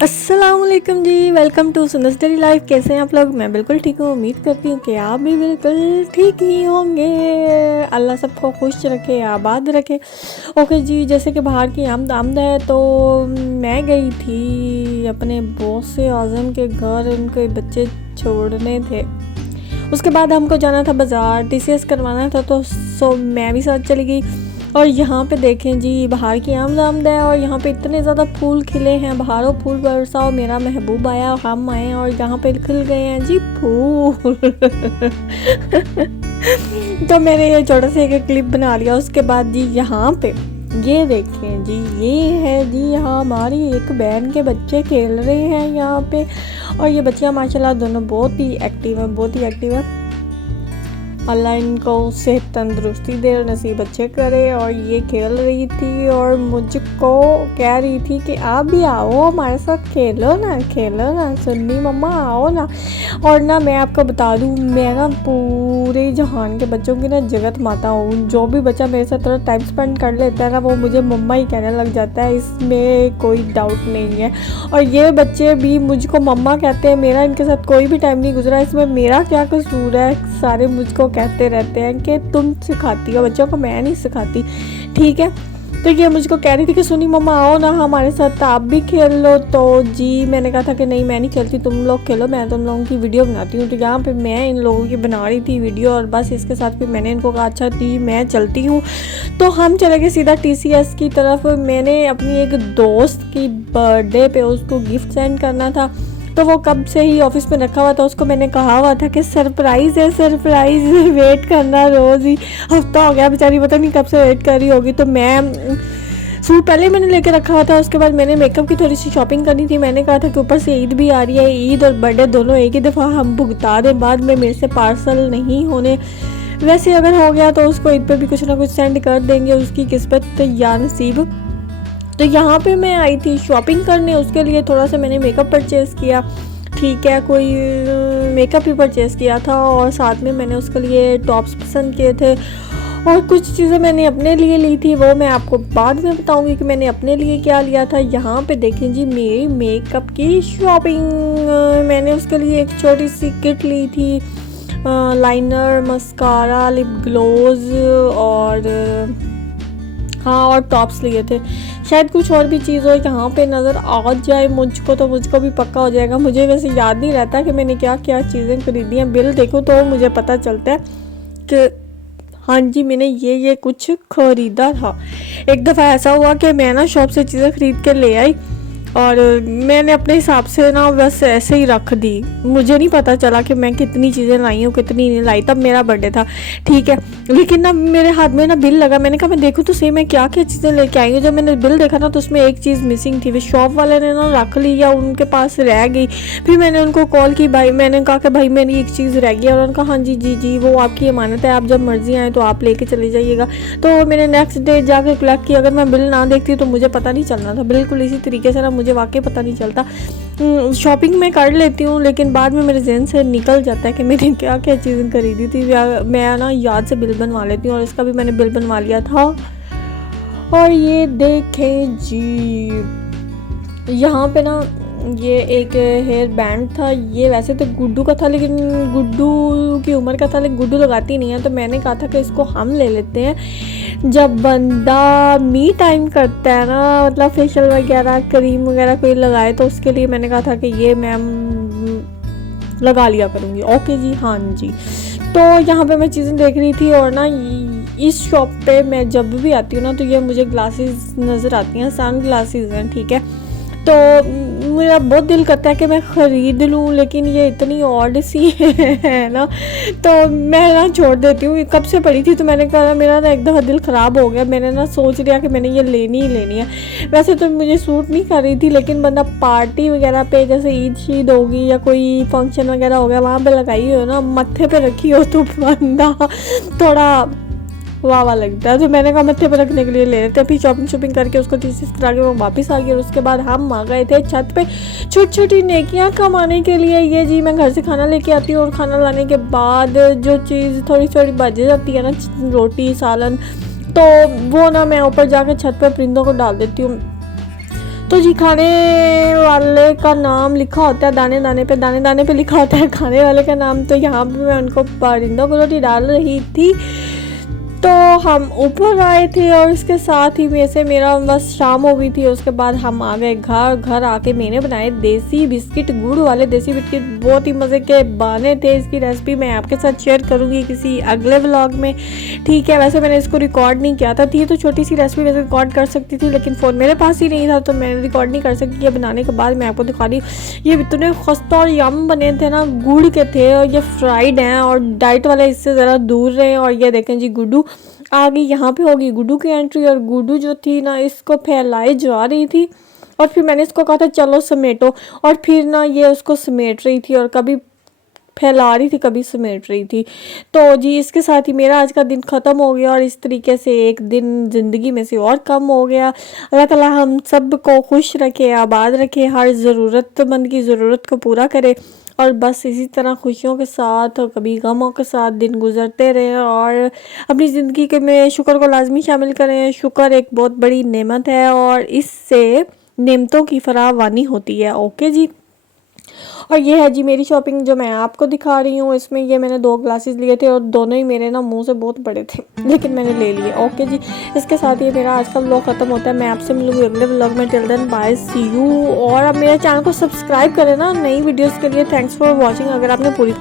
अस्सलामुअलैकुम जी, welcome to सुंदर daily life. कैसे हैं आप लोग? मैं बिल्कुल ठीक हूँ। उम्मीद करती हूँ कि आप भी बिल्कुल ठीक ही होंगे। अल्लाह सबको खुश रखे, आबाद रखे। ओके जी, जैसे कि बाहर की आमद है, तो मैं गई थी अपने बॉस से आज़म के घर, उनके बच्चे छोड़ने थे। उसके बाद हमको जाना था बाज़ार, टीसीएस करवाना था, तो मैं भी साथ चली गई। और यहाँ पे देखें जी, बाहर की आमद है और यहाँ पे इतने ज़्यादा फूल खिले हैं। बाहरों फूल बरसाओ, मेरा महबूब आया, हम आए और यहाँ पे खिल गए हैं जी फूल। तो मैंने ये छोटा सा एक क्लिप बना लिया। उसके बाद जी यहाँ पे ये देखें जी, ये है जी हमारी एक बहन के बच्चे खेल रहे हैं यहाँ पे। और ये बच्चियाँ माशाल्लाह दोनों बहुत ही एक्टिव है। अल्लाह इनको सेहत तंदुरुस्ती दे और नसीब अच्छे करे। और ये खेल रही थी और मुझको कह रही थी कि आप भी आओ हमारे साथ, खेलो ना सुन्नी मम्मा, आओ ना। और ना मैं आपको बता दूँ, मैं ना पूरे जहान के बच्चों की ना जगत माता हूँ। जो भी बच्चा मेरे साथ थोड़ा टाइम स्पेंड कर लेता है ना, वो मुझे मम्मा ही कहने लग जाता है, इसमें कोई डाउट नहीं है। और ये बच्चे भी मुझको मम्मा कहते हैं। मेरा इनके साथ कोई भी टाइम नहीं गुजरा, इसमें मेरा क्या कसूर है? सारे मुझको कहते रहते हैं कि तुम सिखाती हो बच्चों को, मैं नहीं सिखाती, ठीक है। तो ये मुझको कह रही थी कि सुनी मम्मा आओ ना हमारे साथ, आप भी खेल लो। तो जी मैंने कहा था कि नहीं, मैं नहीं खेलती, तुम लोग खेलो, मैं तुम लोगों की वीडियो बनाती हूँ। तो यहाँ पे मैं इन लोगों की बना रही थी वीडियो, और बस इसके साथ फिर मैंने इनको कहा अच्छा जी मैं चलती हूँ। तो हम चले गए सीधा टीसीएस की तरफ। मैंने अपनी एक दोस्त की बर्थडे पे उसको गिफ्ट सेंड करना था, तो वो कब से ही ऑफिस में रखा हुआ था। उसको मैंने कहा हुआ था कि सरप्राइज़ है, वेट करना। रोज़ ही हफ्ता हो गया, बेचारी पता नहीं कब से वेट कर रही होगी। तो मैं सूट पहले मैंने लेके रखा हुआ था। उसके बाद मैंने मेकअप की थोड़ी सी शॉपिंग करनी थी। मैंने कहा था कि ऊपर से ईद भी आ रही है, ईद और बर्थडे दोनों एक ही दफ़ा हम भुगता दें, बाद में मेरे से पार्सल नहीं होने। वैसे अगर हो गया तो उसको ईद पे भी कुछ ना कुछ सेंड कर देंगे, उसकी किस्मत या नसीब। तो यहाँ पे मैं आई थी शॉपिंग करने, उसके लिए थोड़ा सा मैंने मेकअप परचेज़ किया, ठीक है, कोई मेकअप ही परचेज़ किया था। और साथ में मैंने उसके लिए टॉप्स पसंद किए थे, और कुछ चीज़ें मैंने अपने लिए ली थी, वो मैं आपको बाद में बताऊंगी कि मैंने अपने लिए क्या लिया था। यहाँ पे देखें जी मेरी मेकअप की शॉपिंग। मैंने उसके लिए एक छोटी सी किट ली थी, लाइनर, मस्कारा, लिप ग्लोज और टॉप्स लिए थे। शायद कुछ और भी चीज़ हो यहाँ पे नज़र आ जाए मुझको, तो मुझको भी पक्का हो जाएगा। मुझे वैसे याद नहीं रहता कि मैंने क्या क्या चीज़ें खरीदी हैं। बिल देखो तो मुझे पता चलता है कि हाँ जी मैंने ये कुछ ख़रीदा था। एक दफ़ा ऐसा हुआ कि मैं ना शॉप से चीज़ें ख़रीद के ले आई, और मैंने अपने हिसाब से ना बस ऐसे ही रख दी। मुझे नहीं पता चला कि मैं कितनी चीज़ें लाई हूँ कितनी नहीं लाई। तब मेरा बर्थडे था, ठीक है, लेकिन ना मेरे हाथ में ना बिल लगा। मैंने कहा मैं देखूँ तो सही मैं क्या क्या चीज़ें लेके आई हूँ। जब मैंने बिल देखा ना तो उसमें एक चीज़ मिसिंग थी। वे शॉप वाले ने ना रख ली या उनके पास रह गई। फिर मैंने उनको कॉल की, भाई मैंने कहा कि भाई मेरी एक चीज़ रह गई है। और उन्होंने कहा हाँ जी वो आपकी अमानत है, आप जब मर्जी आए तो आप लेके चले जाइएगा। तो मैंने नेक्स्ट डे जाकर कलेक्ट किया। अगर मैं बिल ना देखती तो मुझे पता नहीं चलना था। बिल्कुल इसी तरीके से ना मुझे वाकई पता नहीं चलता। शॉपिंग मैं कर लेती हूँ, लेकिन बाद में मेरे जहन से निकल जाता है कि मैंने क्या क्या चीज़ें खरीदी थी। मैं ना याद से बिल बनवा लेती हूँ, और इसका भी मैंने बिल बनवा लिया था। और ये देखें जी, यहाँ पे ना ये एक हेयर बैंड था। ये वैसे तो गुड्डू का था, लेकिन गुड्डू की उम्र का था, लेकिन गुड्डू लगाती नहीं है। तो मैंने कहा था कि इसको हम ले लेते हैं। जब बंदा मी टाइम करता है ना, मतलब फेशियल वगैरह क्रीम वगैरह कोई लगाए, तो उसके लिए मैंने कहा था कि ये मैम लगा लिया करूँगी। ओके जी, हाँ जी। तो यहाँ पे मैं चीज़ें देख रही थी, और ना इस शॉप पे मैं जब भी आती हूँ ना तो ये मुझे ग्लासेस नज़र आती हैं, सन ग्लासेस हैं, ठीक है। तो मेरा बहुत दिल करता है कि मैं ख़रीद लूँ, लेकिन ये इतनी ऑड सी है ना, तो मैं ना छोड़ देती हूँ। कब से पड़ी थी तो मैंने कहा, मेरा ना एक दफ़ा दिल ख़राब हो गया। मैंने ना सोच लिया कि मैंने ये लेनी ही लेनी है। वैसे तो मुझे सूट नहीं कर रही थी, लेकिन बंदा पार्टी वगैरह पे, जैसे ईद शीद होगी या कोई फंक्शन वगैरह हो गया, वहाँ पे लगाई हो ना, मत्थे पे रखी हो, तो बंदा थोड़ा वाह लगता है। तो मैंने कहा मत्थे पर रखने के लिए ले लेते हैं। फिर शॉपिंग करके उसको टीसीएस करा के वो वापस आ गई। और उसके बाद हम आ गए थे छत पे छोटी छोटी नेकियां कमाने के लिए। ये जी मैं घर से खाना लेके आती हूँ, और खाना लाने के बाद जो चीज़ थोड़ी थोड़ी बच जाती है ना, रोटी सालन, तो वो ना मैं ऊपर जाकर छत पर परिंदों को डाल देती हूँ। तो जी खाने वाले का नाम लिखा होता है दाने दाने पे लिखा होता है खाने वाले का नाम। तो यहाँ पे मैं उनको परिंदों को रोटी डाल रही थी, तो हम ऊपर आए थे और इसके साथ ही में से मेरा बस शाम हो गई थी। उसके बाद हम आ गए घर आके मैंने बनाए देसी बिस्किट, गुड़ वाले देसी बिस्किट, बहुत ही मज़े के बने थे। इसकी रेसिपी मैं आपके साथ शेयर करूँगी किसी अगले व्लॉग में, ठीक है। वैसे मैंने इसको रिकॉर्ड नहीं किया था, थी तो छोटी सी रेसिपी, वैसे रिकॉर्ड कर सकती थी लेकिन फ़ोन मेरे पास ही नहीं था तो मैंने रिकॉर्ड नहीं कर सकती। ये बनाने के बाद मैं आपको दिखा रही, ये इतने खस्ता और यम बने थे ना, गुड़ के थे और ये फ्राइड हैं और डाइट वाले इससे ज़रा दूर रहे। और ये देखें जी गुड्डू आगे, यहाँ पे होगी गुड्डू की एंट्री। और गुड्डू जो थी ना इसको फैलाई जा रही थी और फिर मैंने इसको कहा था चलो समेटो, और फिर ना ये उसको समेट रही थी और कभी फैला रही थी कभी समेट रही थी। तो जी इसके साथ ही मेरा आज का दिन ख़त्म हो गया और इस तरीके से एक दिन ज़िंदगी में से और कम हो गया। अल्लाह ताला हम सब को खुश रखे, आबाद रखे, हर ज़रूरतमंद की ज़रूरत को पूरा करे और बस इसी तरह खुशियों के साथ और कभी गमों के साथ दिन गुजरते रहें और अपनी ज़िंदगी के में शुक्र को लाजमी शामिल करें। शुक्र एक बहुत बड़ी नेमत है और इससे नेमतों की फरावानी होती है। ओके जी। और ये है जी मेरी शॉपिंग जो मैं आपको दिखा रही हूँ। इसमें ये मैंने 2 ग्लासेस लिए थे और दोनों ही मेरे ना मुंह से बहुत बड़े थे लेकिन मैंने ले लिए। ओके जी, इसके साथ ये मेरा आज का व्लॉग ख़त्म होता है। मैं आपसे मिलूंगी अगले व्लॉग में। Till then bye, see you. और अब मेरे चैनल को सब्सक्राइब करें ना नई वीडियोज़ के लिए। Thanks for watching. अगर आपने पूरी